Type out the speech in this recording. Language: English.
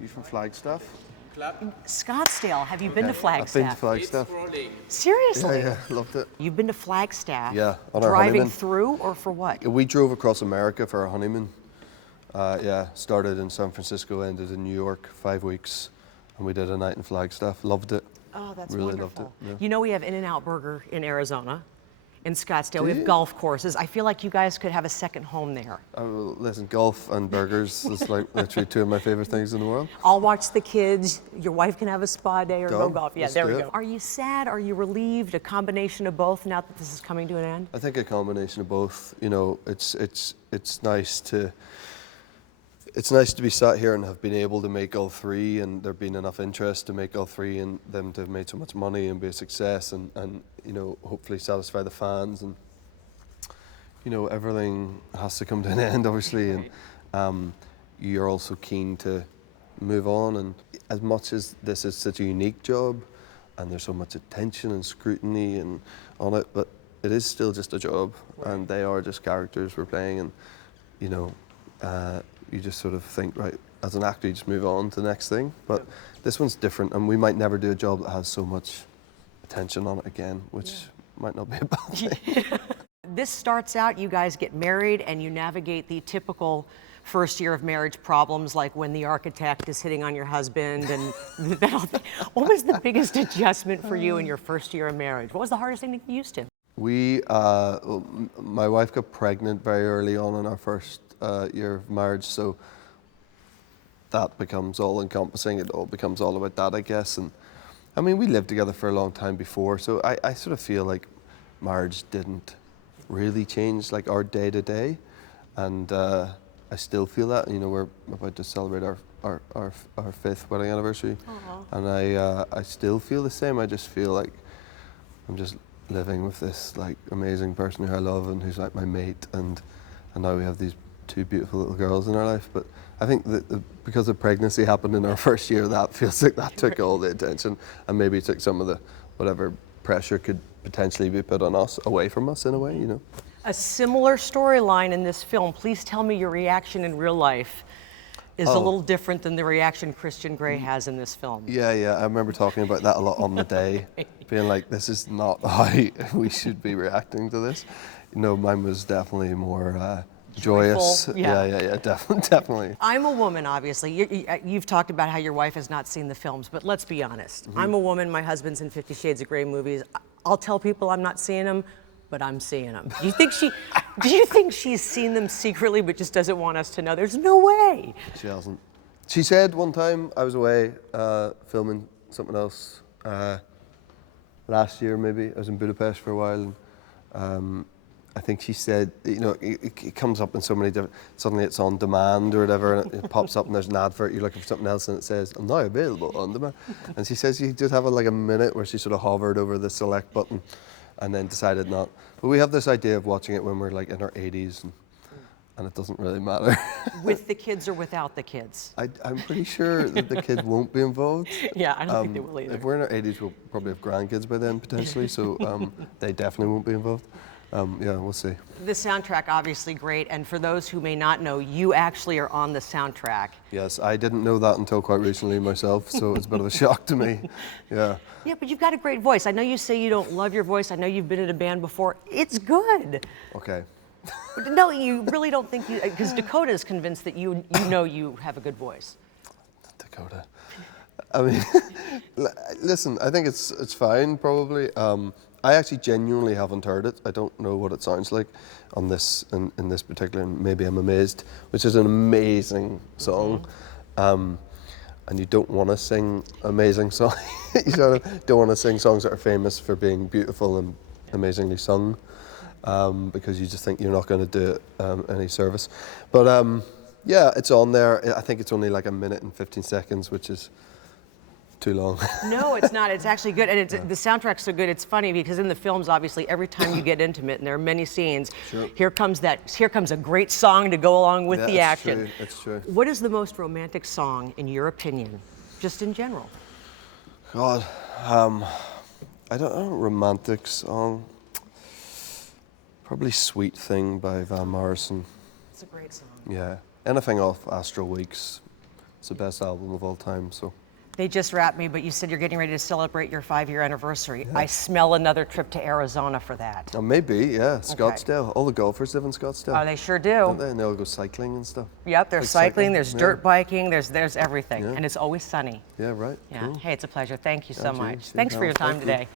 You from Flagstaff? Scottsdale. Have you been to Flagstaff? I've been to Flagstaff. Seriously? Yeah, loved it. You've been to Flagstaff? Yeah, on our Driving honeymoon. through or for what? We drove across America for our honeymoon. Started in San Francisco, ended in New York, 5 weeks, and we did a night in Flagstaff. Loved it. Oh, that's really wonderful. Loved it. Yeah. You know we have In-N-Out Burger in Arizona, in Scottsdale. We Do have you? golf courses. I feel like you guys could have a second home there. Listen, golf and burgers is like literally two of my favorite things in the world. I'll watch the kids. Your wife can have a spa day or go Done. golf. Yeah, Let's there we do go. it. Are you sad? Are you relieved? A combination of both now that this is coming to an end? I think a combination of both. You know, it's nice to be sat here and have been able to make all three, and there been enough interest to make all three, and them to have made so much money and be a success, and you know, hopefully satisfy the fans, and you know, everything has to come to an end, obviously, and you're also keen to move on. And as much as this is such a unique job, and there's so much attention and scrutiny and on it, but it is still just a job, and they are just characters we're playing, and you know, you just sort of think, right, as an actor, you just move on to the next thing. But this one's different, and we might never do a job that has so much attention on it again, which might not be a bad thing. This starts out, you guys get married and you navigate the typical first year of marriage problems, like when the architect is hitting on your husband and what was the biggest adjustment for you in your first year of marriage? What was the hardest thing to get used to? My wife got pregnant very early on in our first year of marriage, so that becomes all encompassing. It all becomes all about that, I guess. And I mean, we lived together for a long time before, so I sort of feel like marriage didn't really change like our day to day, and I still feel that. You know, we're about to celebrate our 5th wedding anniversary. Aww. And I still feel the same. I just feel like I'm just living with this like amazing person who I love and who's like my mate, and now we have these 2 beautiful little girls in our life. But I think that because the pregnancy happened in our first year, that feels like that took all the attention, and maybe took some of the whatever pressure could potentially be put on us away from us in a way, you know. A similar storyline in this film. Please tell me your reaction in real life is a little different than the reaction Christian Grey has in this film. Yeah, I remember talking about that a lot on the day, being like, this is not how we should be reacting to this. You know, mine was definitely more joyous. Yeah, definitely. I'm a woman, obviously. You've talked about how your wife has not seen the films, but let's be honest. I'm a woman, my husband's in 50 Shades of Grey movies. I'll tell people I'm not seeing them, but I'm seeing them. Do you think she's seen them secretly but just doesn't want us to know? There's no way. She hasn't. She said one time I was away filming something else last year, maybe. I was in Budapest for a while, and I think she said, you know, it comes up in so many different, suddenly it's on demand or whatever, and it pops up and there's an advert, you're looking for something else and it says, I'm now available on demand. And she says she did have like a minute where she sort of hovered over the select button and then decided not. But we have this idea of watching it when we're like in our 80s, and it doesn't really matter. With the kids or without the kids? I'm pretty sure that the kids won't be involved. Yeah, I don't think they will either. If we're in our 80s, we'll probably have grandkids by then potentially, so they definitely won't be involved. Yeah, we'll see. The soundtrack, obviously great, and for those who may not know, you actually are on the soundtrack. Yes, I didn't know that until quite recently myself, so it's a bit of a shock to me. Yeah. Yeah, but you've got a great voice. I know you say you don't love your voice. I know you've been in a band before. It's good. Okay. No, you really don't think you, because Dakota is convinced that you know you have a good voice. Dakota. I mean, listen, I think it's fine, probably. I actually genuinely haven't heard it. I don't know what it sounds like on this, in this particular, and Maybe I'm Amazed, which is an amazing song. And you don't want to sing amazing songs. You sort of don't want to sing songs that are famous for being beautiful and amazingly sung, because you just think you're not going to do it any service. But yeah, it's on there. I think it's only like 1 minute and 15 seconds, which is too long. No, it's not. It's actually good, and the soundtrack's so good. It's funny because in the films, obviously, every time you get intimate, and there are many scenes, sure, here comes a great song to go along with the action. That's true. What is the most romantic song, in your opinion, just in general? God, I don't know. Romantic song. Probably "Sweet Thing" by Van Morrison. It's a great song. Yeah. Anything off Astral Weeks It's the best album of all time. So. They just wrapped me, but you said you're getting ready to celebrate your 5-year anniversary. Yeah. I smell another trip to Arizona for that. Oh, maybe, yeah. Scottsdale. Okay. All the golfers live in Scottsdale. Oh, they sure do. Don't they? And they all go cycling and stuff. Yep, there's cycling, there's dirt biking, there's everything. Yeah. And it's always sunny. Yeah, right. Yeah. Cool. Hey, it's a pleasure. Thank you so much. Thanks for your time today.